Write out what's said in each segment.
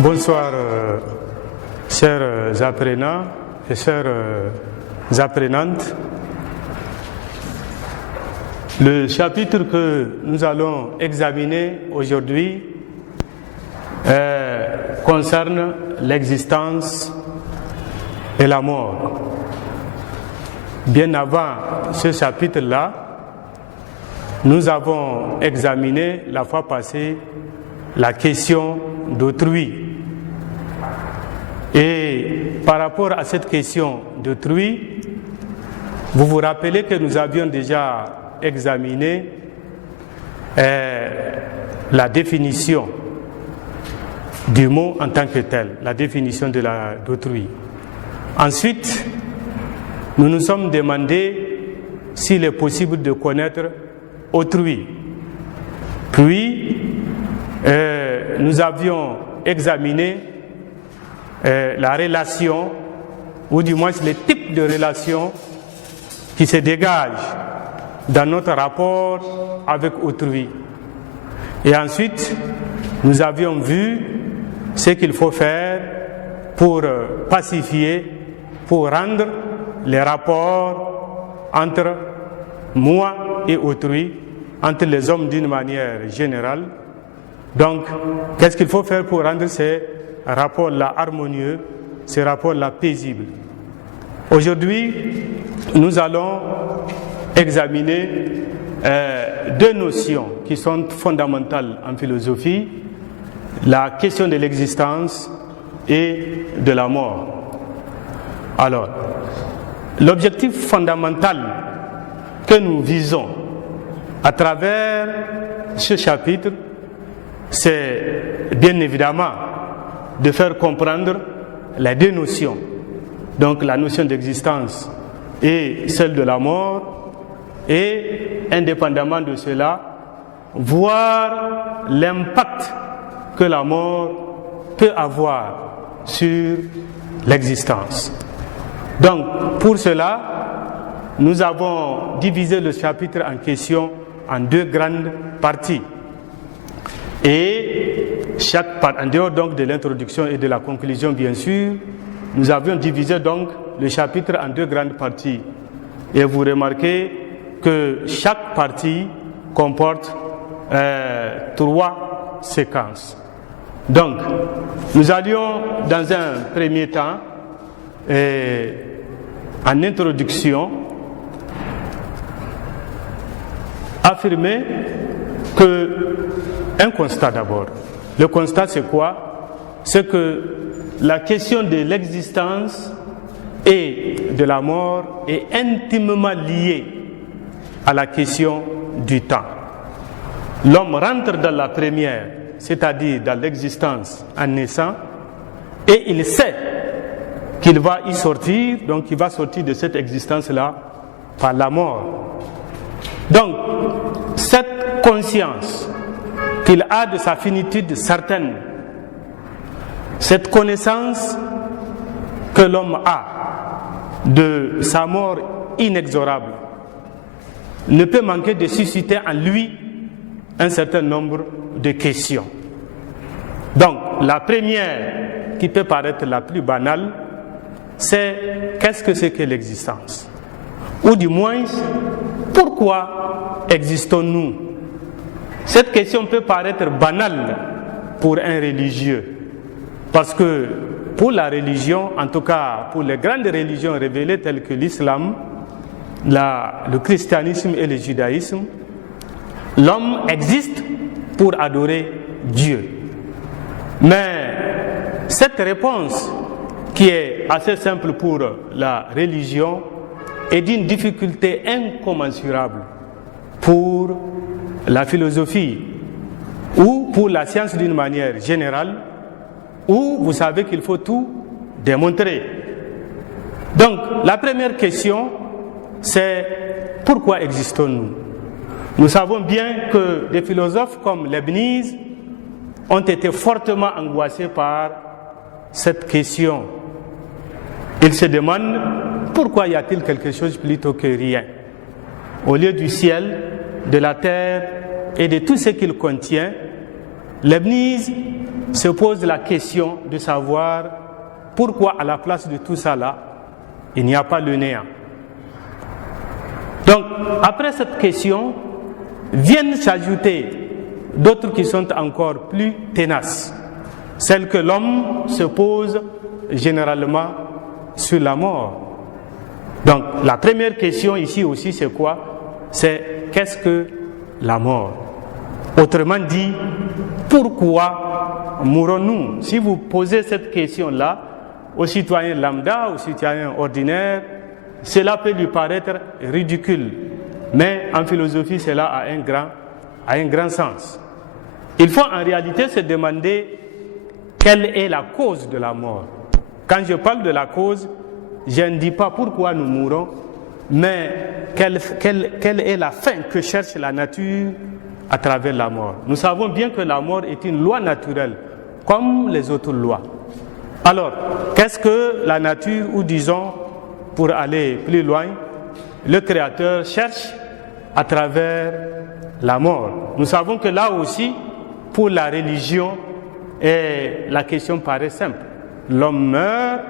Bonsoir, chers apprenants et chères apprenantes. Le chapitre que nous allons examiner aujourd'hui concerne l'existence et la mort. Bien avant ce chapitre-là, nous avons examiné la fois passée la question d'autrui. Et par rapport à cette question d'autrui, vous vous rappelez que nous avions déjà examiné la définition du mot en tant que tel, la définition d'autrui. Ensuite, nous nous sommes demandé s'il est possible de connaître autrui. Puis, nous avions examiné la relation, ou du moins les types de relations qui se dégagent dans notre rapport avec autrui. Et ensuite, nous avions vu ce qu'il faut faire pour pacifier, pour rendre les rapports entre moi et autrui, entre les hommes d'une manière générale. Donc, qu'est-ce qu'il faut faire pour rendre ces rapports-là harmonieux, ces rapports-là paisibles? Aujourd'hui, nous allons examiner deux notions qui sont fondamentales en philosophie, la question de l'existence et de la mort. Alors, l'objectif fondamental que nous visons à travers ce chapitre, c'est bien évidemment de faire comprendre les deux notions, donc la notion d'existence et celle de la mort, et indépendamment de cela, voir l'impact que la mort peut avoir sur l'existence. Donc, pour cela, nous avons divisé le chapitre en question en deux grandes parties. Et en dehors donc de l'introduction et de la conclusion, bien sûr, nous avions divisé donc le chapitre en deux grandes parties. Et vous remarquez que chaque partie comporte 3 séquences. Donc, nous allions dans un premier temps, en introduction, affirmer un constat d'abord. Le constat, c'est quoi? C'est que la question de l'existence et de la mort est intimement liée à la question du temps. L'homme rentre dans la première, c'est-à-dire dans l'existence en naissant, et il sait qu'il va y sortir, donc il va sortir de cette existence-là par la mort. Donc, cette conscience qu'il a de sa finitude certaine, cette connaissance que l'homme a de sa mort inexorable, ne peut manquer de susciter en lui un certain nombre de questions. Donc, la première, qui peut paraître la plus banale, c'est qu'est-ce que c'est que l'existence? Ou du moins, pourquoi existons-nous? Cette question peut paraître banale pour un religieux, parce que pour la religion, en tout cas pour les grandes religions révélées telles que l'islam, le christianisme et le judaïsme, l'homme existe pour adorer Dieu. Mais cette réponse, qui est assez simple pour la religion, est d'une difficulté incommensurable pour la philosophie ou pour la science d'une manière générale, où vous savez qu'il faut tout démontrer. Donc, la première question, c'est pourquoi existons-nous? Nous savons bien que des philosophes comme Leibniz ont été fortement angoissés par cette question. Ils se demandent pourquoi y a-t-il quelque chose plutôt que rien? Au lieu du ciel, de la terre et de tout ce qu'il contient, Leibniz se pose la question de savoir pourquoi à la place de tout ça là, il n'y a pas le néant. Donc, après cette question, viennent s'ajouter d'autres qui sont encore plus tenaces, celles que l'homme se pose généralement sur la mort. Donc, la première question ici aussi, c'est quoi? C'est qu'est-ce que la mort? Autrement dit, pourquoi mourons-nous? Si vous posez cette question-là aux citoyens lambda, aux citoyens ordinaires, cela peut lui paraître ridicule. Mais en philosophie, cela a un grand sens. Il faut en réalité se demander quelle est la cause de la mort. Quand je parle de la cause, je ne dis pas pourquoi nous mourons, mais quelle est la fin que cherche la nature à travers la mort. Nous savons bien que la mort est une loi naturelle, comme les autres lois. Alors, qu'est-ce que la nature, ou disons, pour aller plus loin, le Créateur cherche à travers la mort? Nous savons que là aussi, pour la religion, la question paraît simple. L'homme meurt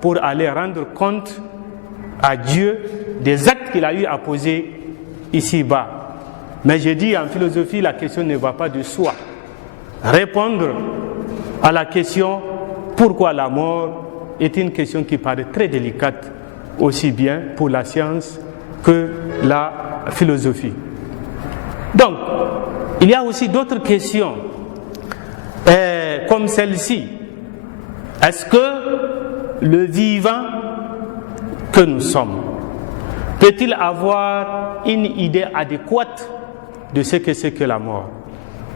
pour aller rendre compte à Dieu des actes qu'il a eu à poser ici-bas. Mais je dis en philosophie, la question ne va pas de soi. Répondre à la question pourquoi la mort est une question qui paraît très délicate, aussi bien pour la science que la philosophie. Donc, il y a aussi d'autres questions, comme celle-ci. Est-ce que le vivant que nous sommes peut-il avoir une idée adéquate de ce que c'est que la mort?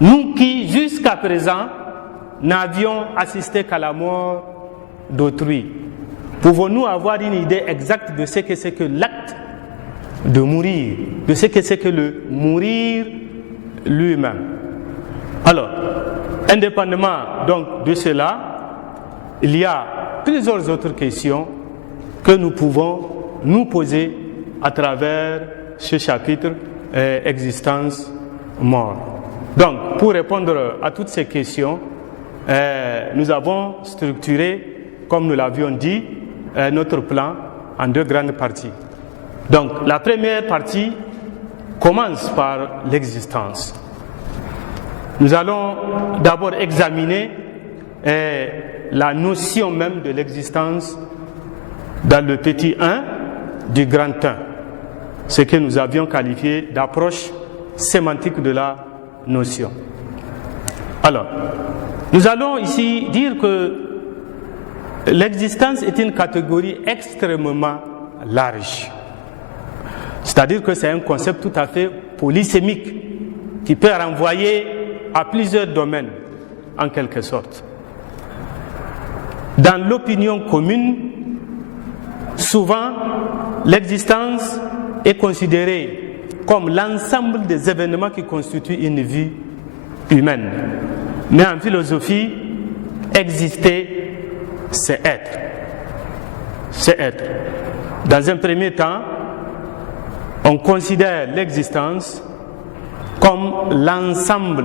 Nous qui, jusqu'à présent, n'avions assisté qu'à la mort d'autrui, pouvons-nous avoir une idée exacte de ce que c'est que l'acte de mourir, de ce que c'est que le mourir lui-même? Alors, indépendamment donc de cela, il y a plusieurs autres questions que nous pouvons nous poser à travers ce chapitre existence, mort. Donc, pour répondre à toutes ces questions, nous avons structuré, comme nous l'avions dit, notre plan en deux grandes parties. Donc, la première partie commence par l'existence. Nous allons d'abord examiner la notion même de l'existence dans le petit 1 du grand 1, ce que nous avions qualifié d'approche sémantique de la notion. Alors, nous allons ici dire que l'existence est une catégorie extrêmement large. C'est-à-dire que c'est un concept tout à fait polysémique qui peut renvoyer à plusieurs domaines, en quelque sorte. Dans l'opinion commune, souvent, l'existence est considérée comme l'ensemble des événements qui constituent une vie humaine. Mais en philosophie, exister, c'est être. C'est être. Dans un premier temps, on considère l'existence comme l'ensemble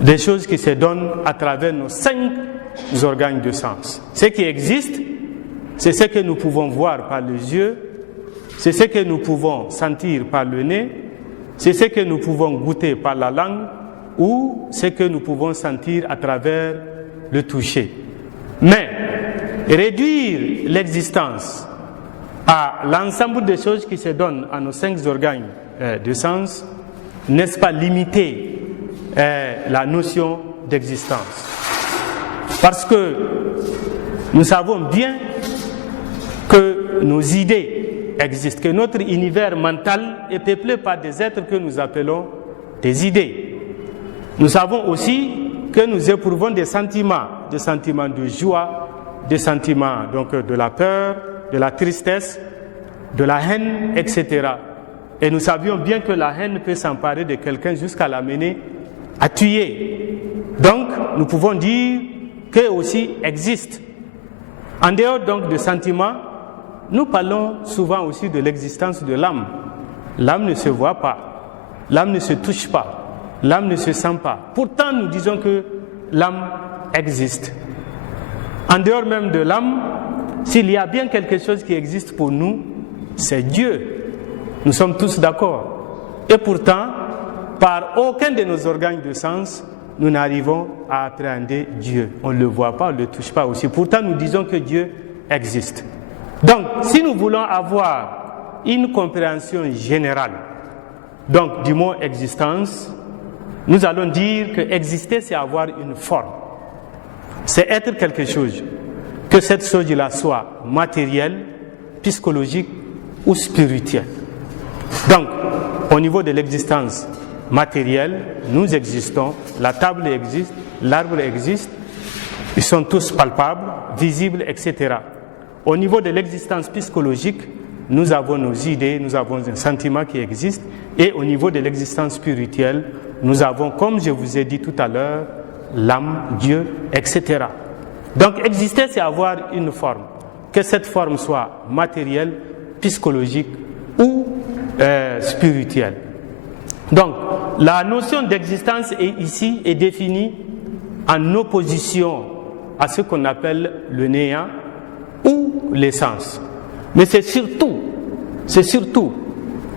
des choses qui se donnent à travers nos 5 organes de sens. Ce qui existe, c'est ce que nous pouvons voir par les yeux, c'est ce que nous pouvons sentir par le nez, c'est ce que nous pouvons goûter par la langue ou ce que nous pouvons sentir à travers le toucher. Mais réduire l'existence à l'ensemble des choses qui se donnent à nos 5 organes de sens, n'est-ce pas limiter la notion d'existence? Parce que nous savons bien que nos idées existent, que notre univers mental est peuplé par des êtres que nous appelons des idées. Nous savons aussi que nous éprouvons des sentiments de joie, des sentiments donc de la peur, de la tristesse, de la haine, etc. Et nous savions bien que la haine peut s'emparer de quelqu'un jusqu'à l'amener à tuer. Donc, nous pouvons dire qu'eux aussi existent. En dehors donc de sentiments, nous parlons souvent aussi de l'existence de l'âme. L'âme ne se voit pas, l'âme ne se touche pas, l'âme ne se sent pas. Pourtant, nous disons que l'âme existe. En dehors même de l'âme, s'il y a bien quelque chose qui existe pour nous, c'est Dieu. Nous sommes tous d'accord. Et pourtant, par aucun de nos organes de sens, nous n'arrivons à appréhender Dieu. On ne le voit pas, on ne le touche pas aussi. Pourtant, nous disons que Dieu existe. Donc, si nous voulons avoir une compréhension générale donc, du mot existence, nous allons dire que exister, c'est avoir une forme. C'est être quelque chose. Que cette chose-là soit matérielle, psychologique ou spirituelle. Donc, au niveau de l'existence matérielle, nous existons, la table existe, l'arbre existe, ils sont tous palpables, visibles, etc. Au niveau de l'existence psychologique, nous avons nos idées, nous avons un sentiment qui existe, et au niveau de l'existence spirituelle, nous avons, comme je vous ai dit tout à l'heure, l'âme, Dieu, etc. Donc exister, c'est avoir une forme, que cette forme soit matérielle, psychologique ou spirituelle. Donc la notion d'existence ici est définie en opposition à ce qu'on appelle le néant ou l'essence. Mais c'est surtout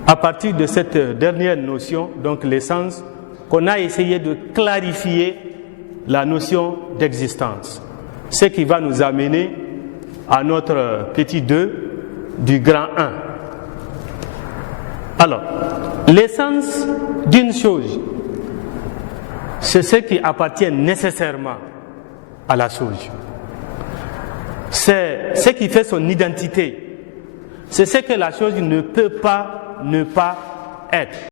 à partir de cette dernière notion, donc l'essence, qu'on a essayé de clarifier la notion d'existence. Ce qui va nous amener à notre petit 2 du grand 1. Alors, l'essence d'une chose, c'est ce qui appartient nécessairement à la chose. C'est ce qui fait son identité. C'est ce que la chose ne peut pas ne pas être.